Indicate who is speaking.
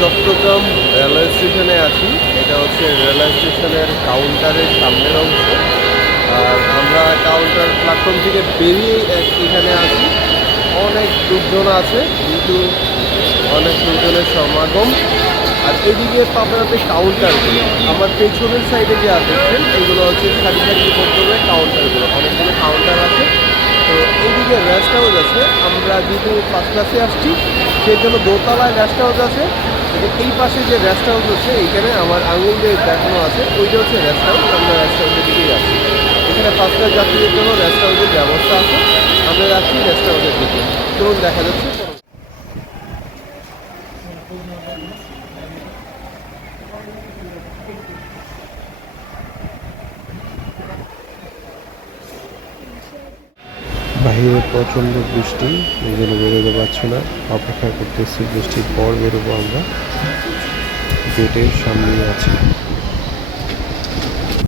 Speaker 1: Chittagong railway স্টেশনে আছি। এটা হচ্ছে রেলওয়ে স্টেশনের কাউন্টারের সামনের অংশ। আর আমরা কাউন্টার প্ল্যাটফর্ম থেকে বেরিয়ে এখানে আছি। অনেক লোকজন আছে, কিন্তু অনেক লোকজনের সমাগম। আর এদিকে পাবনাতে কাউন্টারগুলো আমার পেছনের সাইডে যে দেখছেন, এগুলো হচ্ছে সারি সারি পর্যন্ত কাউন্টারগুলো অনেকগুলো কাউন্টার আছে। তো এইদিকে রেস্ট হাউস আছে। আমরা যেহেতু ফার্স্ট ক্লাসে আসছি, সেই জন্য দোতলায় রেস্ট হাউস আছে। এই পাশে যে রেস্ট হাউস হচ্ছে, এইখানে আমার আঙুল যে দেখানো আছে। ওইটা হচ্ছে রেস্ট হাউস আমরা রেস্ট হাউসের দিকেই যাচ্ছি এখানে পাঁচটা যাত্রীদের জন্য রেস্ট হাউসের ব্যবস্থা আছে। আমরা যাচ্ছি রেস্ট হাউসের দিকে। চলুন, দেখা যাচ্ছে।
Speaker 2: বাইরে প্রচণ্ড বৃষ্টি, এই জন্য বেরোতে পারছ না। অপেক্ষা করতেছি বৃষ্টির পর বেরোবো আমরা। গেটের সামনেই আছি।